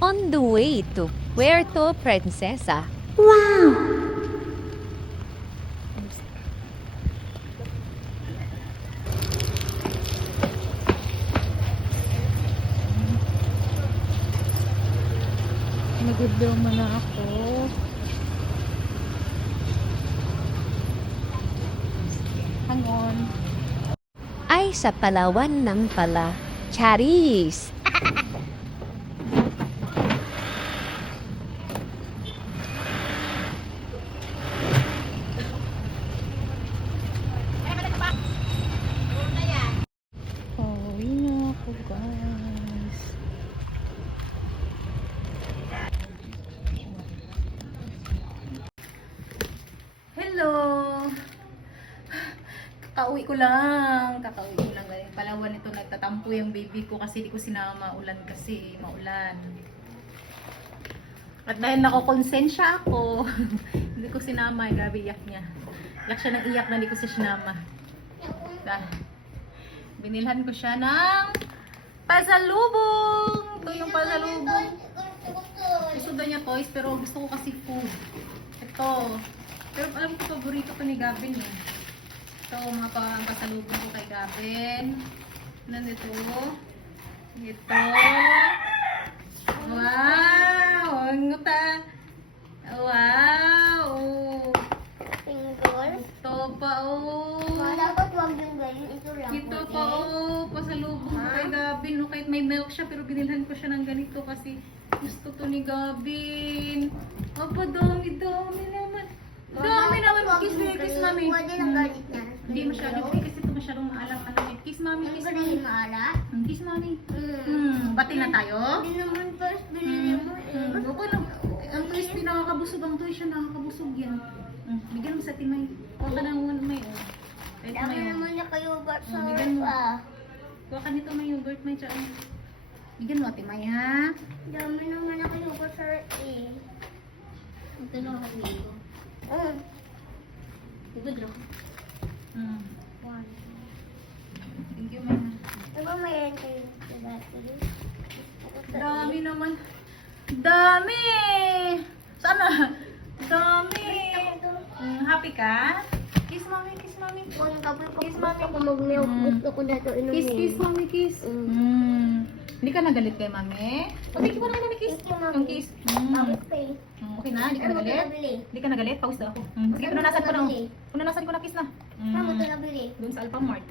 On the way to Puerto Princesa. Nag-video mo na ako. Hang on. Ay sa Palawan ng pala. Charis! Pauwi na ako, guys. Hello! Kakauwi ko lang. Ganyan. Palawan ito, nagtatampo yung baby ko kasi di ko sinama. Ulan kasi. Maulan. At dahil nakokonsensya ako, hindi ko sinama. Grabe, iyak niya. Iyak siya ng iyak na hindi ko siya sinama. Binilhan ko siya ng pasalubong. Ito yung pasalubong. Gusto daw niya toys, pero gusto ko kasi food. Ito. Pero alam ko, paborito ko ni Gavin eh. Ito, mga pasalubong ko kay Gavin. Nandito. Ito. Wow! Ang nguta. Wow! Single. Ito pa, oh. Dapat wag yung ganyan. Ito lang. Ito pa, oh. Pasalubong ko kay Gavin. No, kahit may milk siya, pero binilhan ko siya ng ganito kasi gusto to ni Gavin. Apa, dami naman. Dami naman. Kiss, mami. Pwede lang galit niya. Hindi masyado. Kasi ito masyadong maalam. Kiss, mami. Hindi Kiss, ko na mami. yung maalat. Kiss, mami. Mm. Bati na tayo. Hindi naman first binili mo eh. Okay lang. Ang crispy nakakabusog. Ang toy siya nakakabusog yan. Bigyan mo sa Timay. Huwag ka ng may. Kahit Dami may. naman niya kayo ba't sa Bigyan mo. ah. Huwag ka nito may yogurt. May tsaka. Bigyan mo Timay ha. Dami naman na kayo ba't sa eh. Ito lang ako dito. Diba drum? One. Thank you, man. Diba may entry sa dati? Dami naman. Dami! Sana? Dami! Happy ka? Kiss mami, kiss mami. Kung kapag ko Kiss, gusto mami. ko mag-milk, gusto ko na ito inumin. Kiss, kiss, mami, kiss. Hindi ka nagalit kay mami? O, thank you po na mami, kiss. Thank you, mami. Ang kiss. Bakit pa eh? Okay na, hindi ka Ano mo ito nagalit? nabili? Hindi ka nagalit? Pause daw ako. Sige, Ano mo punasan ito ko na. nabili? Punasan ko na kiss na. Saan mo ito nabili? Doon sa Alphamart.